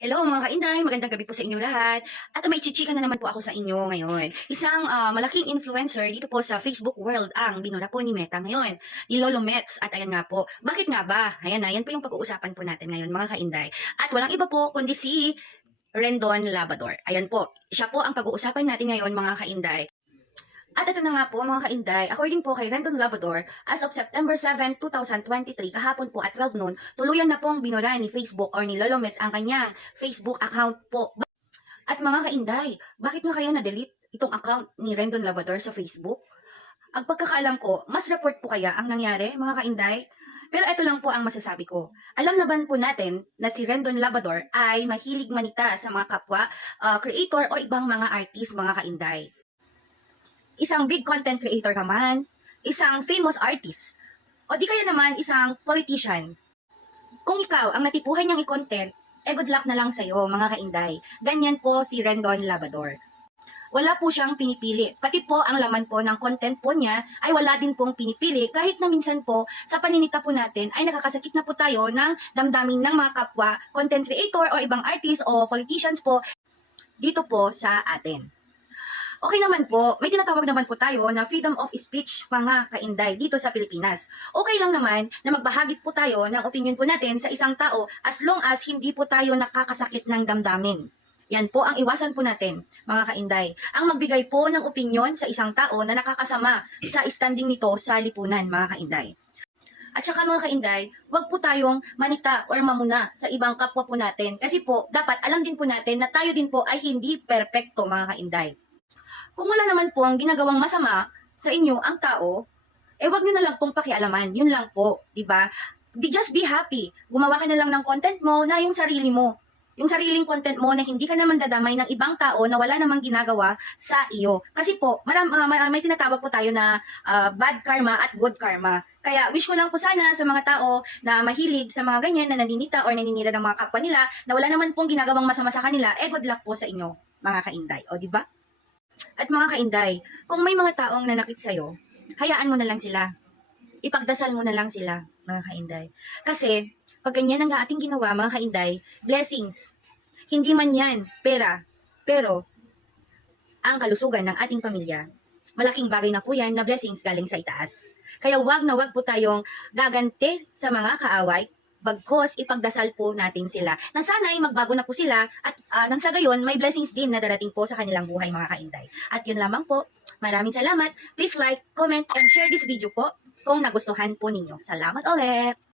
Hello mga kainday, magandang gabi po sa inyo lahat. At may chichika na naman po ako sa inyo ngayon. Isang malaking influencer dito po sa Facebook world ang binura po ni Meta ngayon, ni Lolo Mets. At ayan nga po, bakit nga ba? Ayan na, yan po yung pag-uusapan po natin ngayon mga kainday. At walang iba po kundi si Rendon Labrador. Ayan po, siya po ang pag-uusapan natin ngayon mga kainday. At ito na nga po mga kainday, according po kay Rendon Labrador, as of September 7, 2023, kahapon po at 12 noon, tuluyan na pong binura ni Facebook or ni Lolo Mets ang kanyang Facebook account po. At mga kainday, bakit nga kaya na-delete itong account ni Rendon Labrador sa Facebook? Ang pagkakaalam ko, mas report po kaya ang nangyari mga kainday? Pero ito lang po ang masasabi ko. Alam na ba po natin na si Rendon Labrador ay mahilig manita sa mga kapwa, creator o ibang mga artist mga kainday? Isang big content creator ka man, isang famous artist, o di kaya naman isang politician. Kung ikaw ang natipuhan niyang i-content, good luck na lang sa'yo mga kainday. Ganyan po si Rendon Labrador. Wala po siyang pinipili. Pati po ang laman po ng content po niya ay wala din pong pinipili. Kahit na minsan po sa paninita po natin ay nakakasakit na po tayo ng damdamin ng mga kapwa, content creator o ibang artist o politicians po dito po sa atin. Okay naman po, may tinatawag naman po tayo na freedom of speech mga kainday dito sa Pilipinas. Okay lang naman na magbahagi po tayo ng opinion po natin sa isang tao as long as hindi po tayo nakakasakit ng damdamin. Yan po ang iwasan po natin, mga kainday. Ang magbigay po ng opinion sa isang tao na nakakasama sa standing nito sa lipunan, mga kainday. At saka mga kainday, wag po tayong manita or mamuna sa ibang kapwa po natin. Kasi po, dapat alam din po natin na tayo din po ay hindi perpekto, mga kainday. Kung wala naman po ang ginagawang masama sa inyo ang tao, wag nyo na lang pong pakialaman. Yun lang po, di ba? Just be happy. Gumawa ka na lang ng content mo na yung sarili mo. Yung sariling content mo na hindi ka naman dadamay ng ibang tao na wala namang ginagawa sa iyo. Kasi po, may tinatawag po tayo na bad karma at good karma. Kaya wish ko lang po sana sa mga tao na mahilig sa mga ganyan, na naninita or naninira ng mga kapwa nila, na wala naman pong ginagawang masama sa kanila, good luck po sa inyo, mga kainday. O, di ba? At mga kainday, kung may mga taong nanakit sa'yo, hayaan mo na lang sila. Ipagdasal mo na lang sila, mga kainday. Kasi, pag ganyan ang ating ginawa, mga kainday, blessings. Hindi man yan pera, pero ang kalusugan ng ating pamilya, malaking bagay na po yan na blessings galing sa itaas. Kaya wag na wag po tayong gaganti sa mga kaaway, bagkos ipagdasal po natin sila na sana'y magbago na po sila at nang sa gayon may blessings din na darating po sa kanilang buhay mga kainday. At yun lamang po. Maraming salamat. Please like, comment, and share this video po kung nagustuhan po ninyo. Salamat ulit!